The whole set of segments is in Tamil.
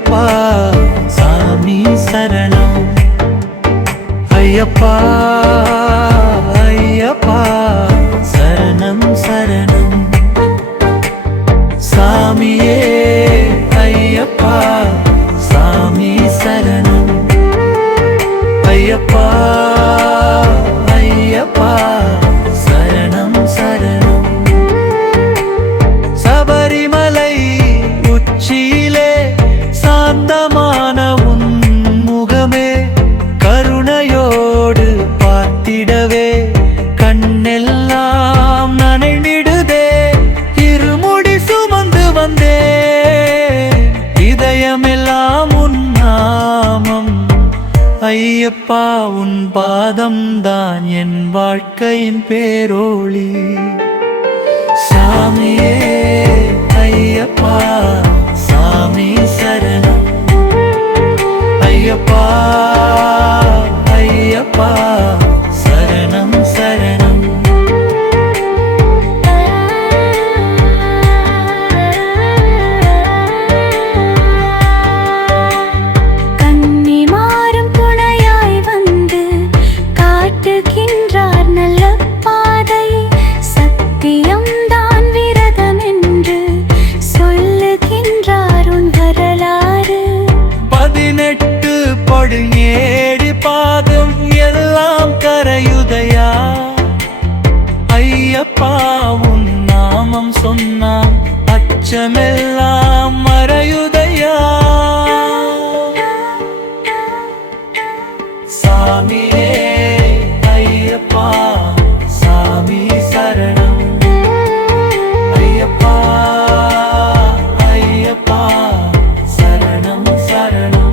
ஐயப்பா சாமி சரணம். ஐயப்பா ஐயப்பா சரணம் சரணம். சாமியே ஐயப்பா சாமி சரணம். ஐயப்பா ஐயப்பா சரணம் சரணம். சபரிமலை உச்சியிலே சாந்தமான உன் முகமே கருணையோடு பார்த்திடவே கண்ணெல்லாம் நனைந்திடுதே. இருமுடி சுமந்து வந்தே இதயமெல்லாம் உன் நாமம். ஐயப்பா உன் பாதம்தான் என் வாழ்க்கையின் பேரோளி. சாமியே ஐயப்பா சாமி சரணம். ஐயப்பா ஐயப்பா சரணம் சரணம். கன்னிமாரும் துணையாய் வந்து காட்டுகின்றார் நல்ல பாதை. சத்தியம்தான் விரதம் என்று சொல்லுகின்றார் உன் வரலாறு. 18 படுநேடி பாதம் எல்லாம் கரையுதையா. ஐயப்பா உன் நாமம் சொன்னான் அச்சமெல்லாம் மறையுதையா. சாமியே ஐயப்பா சாமி சரணம். ஐயப்பா ஐயப்பா சரணம் சரணம்.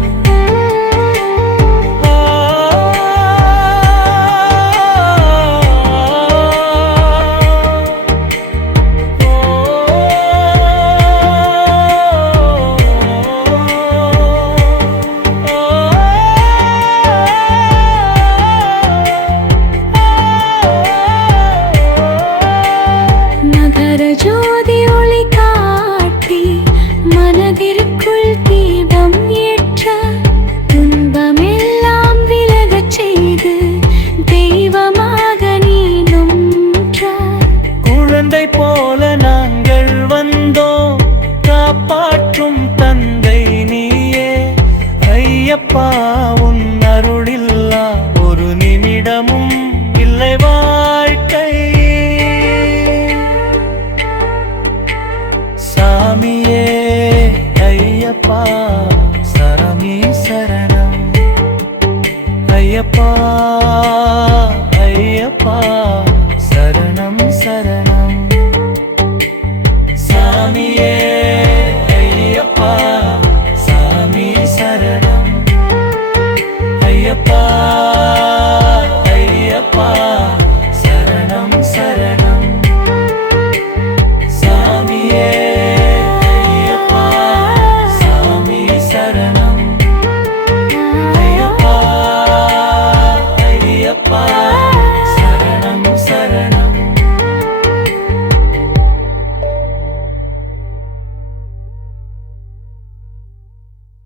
நகர ஜோதி ஒளி காட்டி மனதிற்குள் தீபம் ஏற்ற துன்பமெல்லாம் விலகச் செய்து தெய்வமாக நீ நின்றாய். குழந்தை போல நாங்கள் வந்தோம் காப்பாற்றும் தந்தை நீயே. ஐயப்பா உன் அருளில்லா ஒரு நிமிடமும் இல்லை வாழ்க்கை. சாமியே ஐயப்பா சாமி சரணம். ஐயப்பா ஐயப்பா